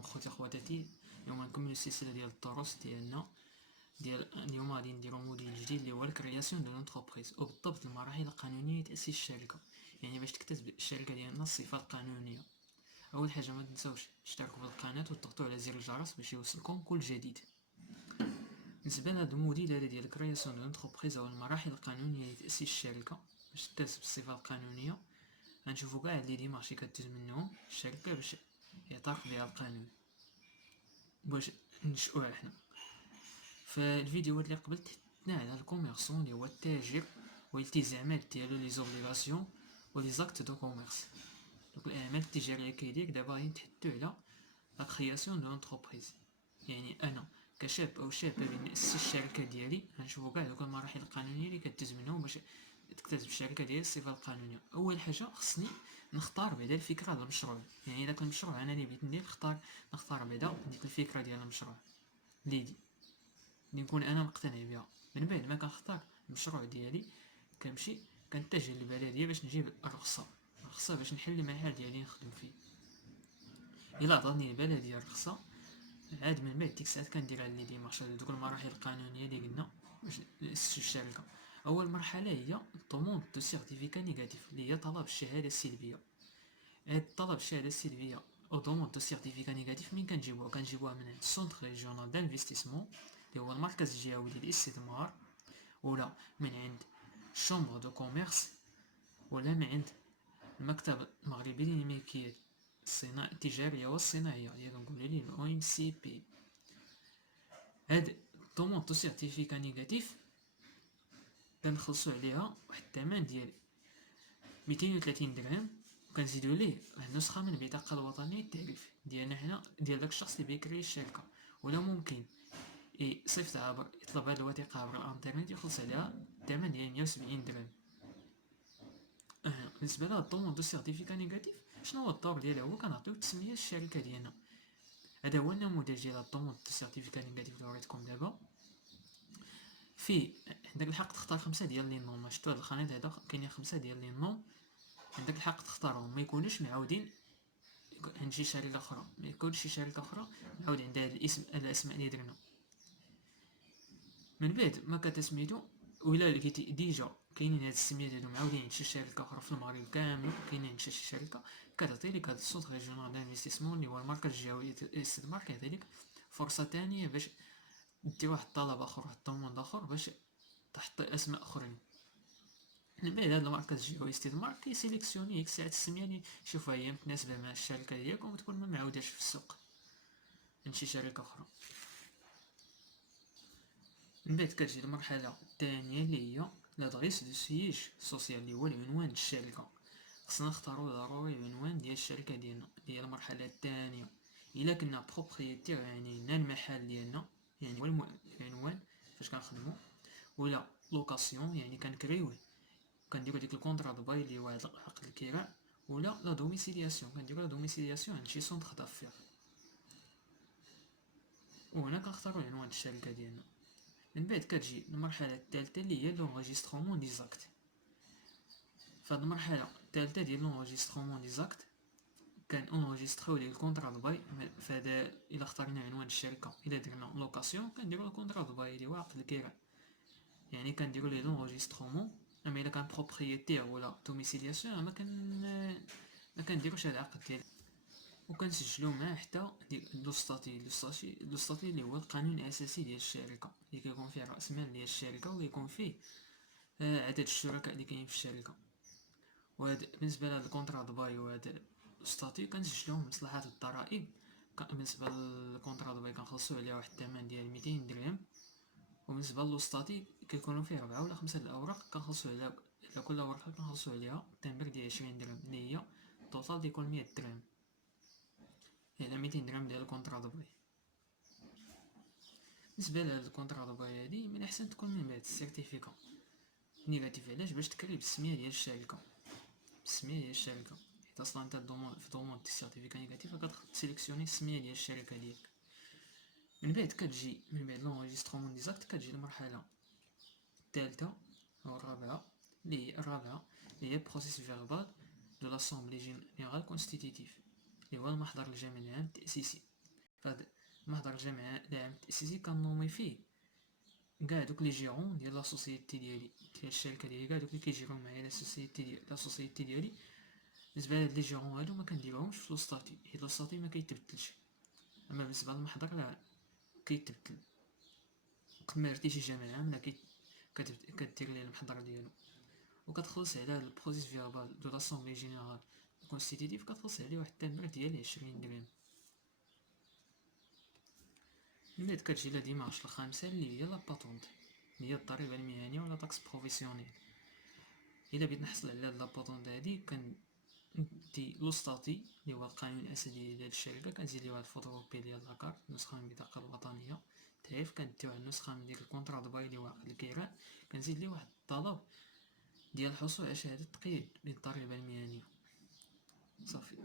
دونك خوتي خواتاتي، اليوم غنكملو السلسله ديال الدروس ديالنا. اليوم غادي نديرو موديل جديد اللي هو الكرياسيون دو لونتربريز، وبالضبط المراحل القانونيه لتاسيس الشركه. يعني باش تكتسب الشركه ديالنا الصفه القانونيه، اول حاجه ما تنساوش تشتركوا في القناه وتضغطوا على زر الجرس باش يوصلكم كل جديد. بالنسبه لهذا الموديل هذا ديال الكرياسيون دو لونتربريز او المراحل القانونيه لتاسيس الشركه باش تكتسب الصفه القانونيه، غنشوفو كاع لي ديمارشي كدوز منهم الشركه باش يعترف بها القانون باش نشؤوها حنا. فالفيديوهات اللي قبل تحدثنا على الكوميرسون اللي هو التاجر والالتزامات ديالو لي زوبليغاسيون ولي زاكت دو كوميرس. دوك الاعمال التجاريه كيدير. دابا غادي نتحدثوا على لا كرياسيون دو لونتربريز، يعني انا كشاب او شابه اللي نأسس الشركه ديالي غنشوفوا كاع دوك المراحل القانونيه اللي كدوز منهم باش تكتسب الشركه ديالي الصفه القانونيه. اول حاجه خصني نختار بعدا الفكره ديال المشروع، يعني داك المشروع انا اللي بغيت ندير نختار بعدا ديك الفكره ديال المشروع اللي نكون انا مقتنع بها. من بعد ما كنختار المشروع ديالي كنمشي كنتجه للبلديه باش نجيب الرخصه باش نحل المحل ديالي نخدم فيه. الا عطاتني البلديه الرخصه، عاد من بعد ديك الساعات كندير لي ديمارش دوك المراحل القانونيه اللي قلنا باش نأسس الشركه. اول مرحله هي طوموند دو سيرتيفيكا نيجاتيف اللي هي طلب الشهاده السلبيه. هاد طلب الشهاده السلبيه او طوموند دو سيرتيفيكا نيجاتيف من كنجيبوها من عند السونتر ريجيونال دانفستيسمون اللي هو المركز الجهوي للاستثمار، ولا من عند شومبر دو كوميرس، ولا من عند المكتب المغربي للملكية التجارية والصناعية اللي كنقولوا ليه او ام سي بي. هاد طوموند دو سيرتيفيكا نيجاتيف كنخلصوا عليها واحد الثمن ديال 230 درهم، وكنزيدوا ليه نسخه من البطاقه الوطنيه التعريف ديالنا حنا ديال داك الشخص اللي بيكري الشركه. ولا ممكن يصيفط يطلب هاد الوثيقه عبر الانترنت يخلص عليها الثمن ديال 170 درهم. بالنسبه لهاد الطوموند دو سيرتيفيكا نيجاتيف شنو هو الدور ديالها؟ هو كنعطيو التسميه للشركه ديالنا. هذا هو النموذج ديال الطوموند دو سيرتيفيكا نيجاتيف اللي وريتكم دابا. في عندك الحق تختار 5 ديال لي نوم. شفتوا هاد الخانات هذا كاينين 5 ديال لي نوم، عندك الحق تختارهم، ما يكونوش معاودين عند شي شركه اخرى، ما يكونش شي شركه اخرى معاود عندها هاد الاسماء اللي درنا. من بعد ما كتسميتو ولا لقيتي ديجا كاينين هاد السميات هادو معاودين عند شي شركه اخرى في المغرب كامل، كاينين عند شي شركه، كتعطي لك هاد السونتر ريجيونال دانفستيسمون اللي هو المركز الجهوي للاستثمار، كيعطي لك فرصه ثانيه باش دير واحد الطلب اخر، واحد الطلب اخر باش تحط اسماء اخرين. من بعد هاد المركز الجهوي للاستثمار كيسيليكسيوني ديك الساعات السميه اللي يشوفها هي متناسبه مع الشركه ديالكم وتكون ما معاوداش في السوق عند شي شركه اخرى. من بعد كتجي المرحله الثانيه اللي هي لادريس دو سييج سوسيال اللي هو العنوان ديال الشركه. خصنا نختارو ضروري العنوان ديال الشركه ديالنا اللي هي المرحله الثانيه. الا كنا بروبريتير يعني لنا المحل ديالنا، يعني هو العنوان فاش كنخدمو، ولا لوكاسيون يعني كنكريوه كنديرو ديك الكونطرا دو باي اللي هو عقد الكراء، ولا لا دوميسيلياسيون كنديرو لا دوميسيلياسيون عند شي سونطر دافير. وهنا كنختارو العنوان ديال الشركه ديالنا. من بعد كتجي المرحله الثالثه اللي هي لونغيسترومون دي زاكت. فهاد المرحله الثالثه ديال لونغيسترومون دي زاكت كان اونغيستريو ديال الكونطرا دو باي. فهذا الا اختارنا عنوان الشركه، الا درنا لوكاسيون كنديرو الكونطرا دو باي اللي هو عقد الكراء، يعني كنديرو لي لونغيسترومون. اما الا كان بروبريتير ولا دوميسيلياسيون ما كنديروش هاد العقد ديال، وكنسجلو معاه حتى لو ستاتي اللي هو القانون الاساسي ديال الشركه اللي كيكون فيه راس مال ديال الشركه ويكون فيه عدد الشركاء اللي كاينين في الشركه. وهذا بالنسبه لهاد الكونطرا دو باي وهذا الستاتي كنسجلوهم مصلحه الضرائب. بالنسبه للكونطرا دو باي كنخلصو عليه واحد الثمن ديال 200 درهم، وبالنسبه للوستاتي كيكونوا فيه 4 ولا 5 الاوراق كنخلصو على كل ورقه كنخلصو عليها التمبر ديال 20 درهم اللي هي التوتال ديكون 100 درهم، يعني 200 درهم ديال الكونطرا دو باي. بالنسبه لهاد الكونطرا دو باي هادي من احسن تكون من بعد السيرتيفيكا نيجاتيف. علاش؟ باش تكري بالسميه ديال الشركه، حيت اصلا انت في دوموند دي سيرتيفيكا نيجاتيف كتسيليكسيوني السميه ديال الشركه ديالك. من بعد كتجي من بعد لونغيسترومون دي زاكت كتجي المرحله الثالثه او الرابعه اللي هي بروسيس فيربال دو لاسامبلي جينيرال كونستيتيتيف اللي هو المحضر الجمعي العام التأسيسي. فهاد المحضر الجامعي العام التأسيسي كنومي فيه كاع دوك لي جيرون ديال لا سوسيتي ديالي، ديال الشركة ديالي، كاع دوك لي كيجيرو معايا لا سوسيتي ديالي. بالنسبة لهاد لي جيرون هادو مكنديرهمش في لو ستاتي، حيت لو ستاتي مكيتبدلش، اما بالنسبة للمحضر لا كيتبدل. قبل ما يرتي شي جامعة ملي كدير ليه المحضر ديالو وكتخلص على هاد البروسيس فيربال دو لاسومبلي جينيرال كونستيتيتيف، كتخلص عليه واحد التمر ديال 20 درهم. من بعد كتجي لا ديمارش الخامسة اللي هي لا باتونت، اللي هي الضريبة المهنية ولا طاكس بروفيسيونيل. الا بغيت نحصل على هاد لا باتونت هادي كندي لو ستاتي اللي هو القانون الاساسي ديال الشركة، كنزيد ليه واحد الفوتوكوبي ديال لاكارت، نسخة من البطاقة الوطنية، تعريف، كندي واحد النسخة من ديك الكونطرا دو باي اللي هو عقد الكراء، كنزيد ليه واحد الطلب ديال الحصول على شهادة تقييد بالضريبة المهنية. صافي.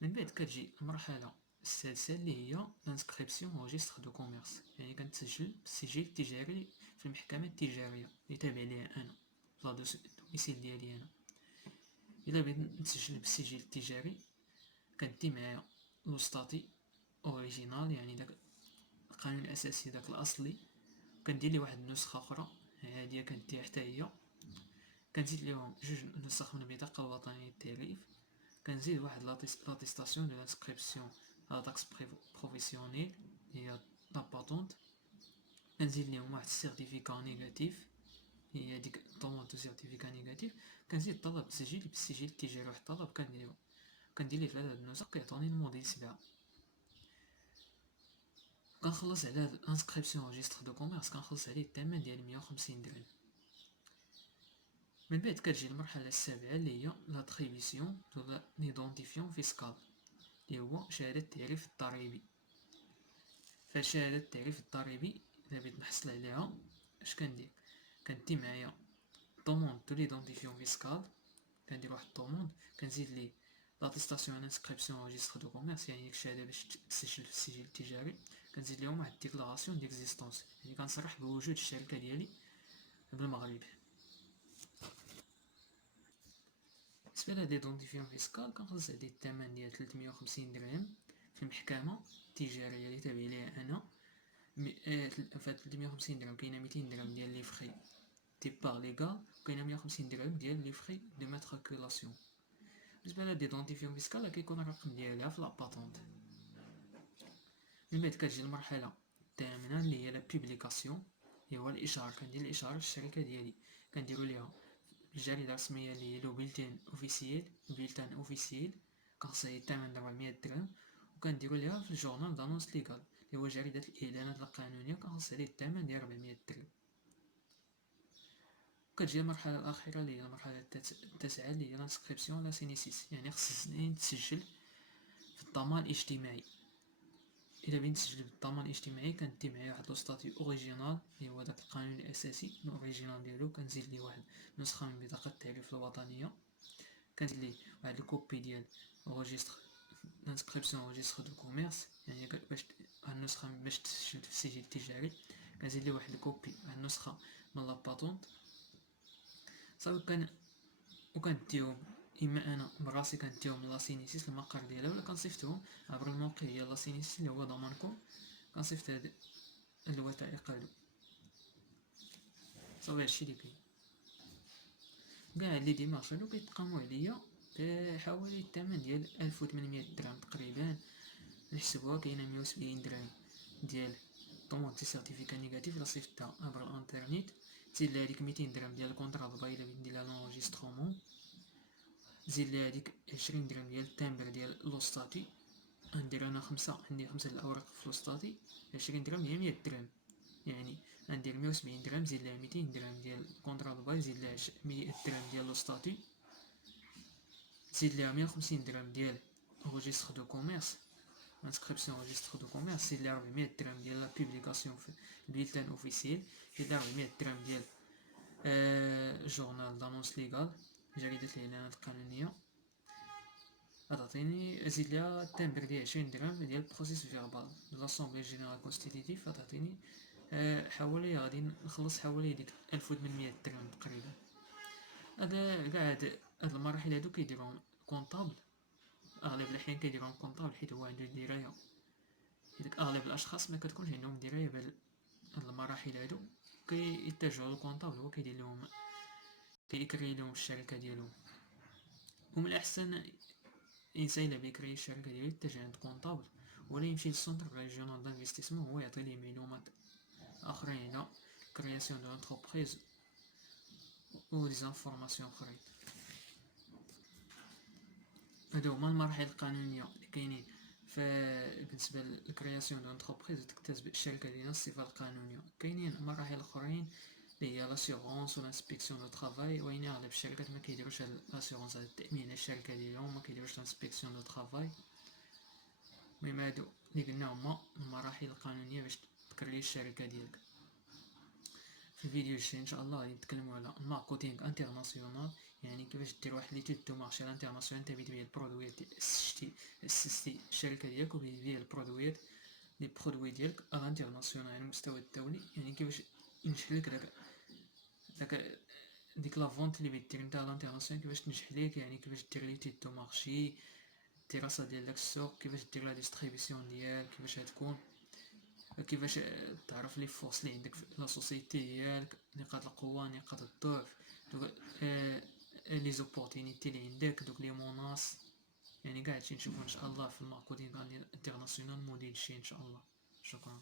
من بعد كتجي المرحلة السادسة اللي هي لانسكريبسيون او ريجستر دو كوميرس، يعني كنتسجل بالسجل التجاري في المحكمة التجارية اللي تابع ليها انا لا دوميسيل ديالي انا. الا بغيت نتسجل بالسجل التجاري كندي معايا لو ستاتي اوريجينال، يعني داك القانون الاساسي داك الاصلي، كندير ليه واحد النسخة اخرى هادية كنديها حتى هي، كنزيد ليهم جوج نسخ من البطاقة الوطنية للتعريف، كنزيد واحد لاتيستاسيون دو لانسكريبسيون لا طاكس بروفيسيونيل هي لا باتونت، كنزيد ليهم واحد السيرتيفيكا نيجاتيف هي ديك طومون دو سيرتيفيكا نيجاتيف، كنزيد طلب تسجيل بالسجل التجاري، واحد الطلب كندير ليه 3 النسخ كيعطوني الموديل 7. كنخلص على هاد الانسكريبسيون ريجستر دو كوميرس كنخلص عليه الثمن ديال 150 درهم. من بعد كتجي المرحلة السابعة اللي هي لاتريبيسيون دو ليدونتيفيون فيسكال، اللي هو شهادة التعريف الضريبي. فهاد شهادة التعريف الضريبي الا بغيت نحصل عليها اش كندير؟ كندي معايا دوموند دو ليدونتيفيون فيسكال، كندير واحد الدوموند، كنزيد ليه لاتيستاسيون انسكريبسيون ريجستر دو كوميرس، يعني ديك الشهادة باش تسجل في السجل التجاري، كنزيد ليهم واحد ديكلاراسيون ديكزيستونس، يعني كنصرح بوجود الشركة ديالي بالمغرب. بالنسبة لهاد ليدونتيفيون فيسكال كنخلص عليه الثمن ديال 350 درهم في المحكمة التجارية اللي تابع ليها انا. فهاد 350 درهم كاينه 200 درهم ديال لي فخي دي بار ليغال، وكاينه 150 درهم ديال لي فخي دو ماتريكولاسيون. بالنسبه لهاد ليدونتيفيون فيسكال كيكون الرقم ديالها في لاباتونت. من بعد كتجي المرحله الثامنه اللي هي لا بوبليكاسيون، هو الاشهار. كندير الاشهار للشركه ديالي، كنديرو ليها الجريده الرسميه اللي هي لو بيلتان اوفيسييل، كنخص عليه الثمن 400 درهم، وكنديرو ليها في الجورنال دانونس ليغال اللي هو جريدة الإعلانات القانونية، كنخلص عليه الثمن ديال 400 درهم. وكتجي المرحلة الأخيرة اللي هي المرحلة التاسعة اللي هي لانسكريبسيون لا سينيسيس، يعني خصني نتسجل في الضمان الاجتماعي. إلا بغيت نتسجل بالضمان الاجتماعي كندي معايا واحد لو ستاتيو أوريجينال اللي هو داك القانون الأساسي الأوريجينال ديالو، كنزيد ليه واحد نسخة من بطاقة التعريف الوطنية، كندير ليه واحد الكوبي ديال روجيستر لانسكريبسيون ريجستر دو كوميرس، يعني باش النسخة باش تسجل في السجل التجاري، كنزيد ليه واحد الكوبي واحد النسخة من لاباتونت. صافي وكنديهم اما انا براسي كنديهم لاسينيسيس المقر ديالها، ولا كنصيفطهم عبر الموقع ديال لاسينيسيس اللي هو ضمانكم، كنصيفط هاد الوثائق هادو. صافي هادشي اللي كاين. كاع هاد لي ديمارش هادو كيتقامو عليا بحوالي الثمن ديال 1800 درهم تقريبا، نحسبوها كاينه 170 درهم ديال طومون دي سيرتيفيكا نيجاتيف لا صيفطتها عبر الانترنيت، تزيد لها هاديك 200 درهم ديال الكونطرا دو باي الا بغيت ندير لها لونجسترومون، زيد لها هاديك 20 درهم ديال التامبر ديال لوستاتي، ندير انا عندي 5 الاوراق في لوستاتي، 20 درهم هي 100 درهم، يعني ندير 170 درهم زيد لها 200 درهم ديال الكونطرا دو باي، زيد لها 100 درهم ديال لوستاتي، زيد لها 150 درهم ديال روجيستر دو كوميرس انسكريبسيون ريجستر دو كوميرس، زيد لها 400 درهم ديال لا بوبليكاسيون في البلتان اوفيسييل، زيد لها 400 درهم ديال جورنال دانونس ليغال جريدة الإعلانات القانونية، غتعطيني زيد لها التمبر ديال 20 درهم ديال بروسيس فيربال لاسومبلي جينيرال كونستيتيتيف، غتعطيني حوالي غادي نخلص حوالي ديك 1800 درهم تقريبا. هذا كاع هاد المراحل هادو كيديرهم كونطابل، اغلب الاحيان كيديرهم كونطابل حيت هو عنده درايه حيت اغلب الاشخاص ما كتكونش عندهم درايه بهاد المراحل هادو، كيتجهوا للكونطابل هو كيدير لهم كيكري لهم الشركه ديالهم. ومن الاحسن الانسان الا بيكري الشركه ديالو يتجه عند كونطابل ولا يمشي للسونتر ريجيونال دانفستيسمون هو يعطي ليه معلومات اخرين على كرياسيون دو لونتربريز و دي زانفورماسيون اخرين. هادو هما المراحل القانونيه اللي كاينين بالنسبه للكرياسيون دو لونتربريز تكتسب الشركه ديالها الصفه القانونيه. كاينين مراحل اخرين اللي هي لاسيغونس و لانسبيكسيون دو طرافاي، وين اغلب الشركات ما كيديروش هاد لاسيغونس، هاد التامين على الشركه ديالهم، ما كيديروش لانسبيكسيون دو طرافاي. المهم هادو اللي قلنا هما المراحل القانونيه باش تكري الشركه ديالك. في الفيديو الجاي ان شاء الله غادي نتكلموا على الماركتينغ انترناسيونال، يعني كيفاش دير واحد ليتود دو مارشي انترناسيونال انت بتبيع البرودويات اسستي الشركه ديالك وبتبيع البرودويات لي برودوي ديالك على انترناسيونال على المستوى الدولي. يعني كيفاش ينجح لك ديك لا فونت اللي بغيت دير نتا على انترناسيونال، كيفاش تنجح ليك، يعني كيفاش دير ليتود دو مارشي، الدراسه ديال داك السوق، كيفاش دير لا ديستريبيسيون ديالك، كيفاش غتكون، كيفاش تعرف لي فورس اللي عندك في لا سوسيتي ديالك، نقاط القوه نقاط الضعف، دوك لي زوبورتينيتي اللي عندك، دوك لي موناس. يعني كاع هادشي نشوفو ان شاء الله في الماركتينغ انترناسيونال موديل الجاي ان شاء الله. شكرا.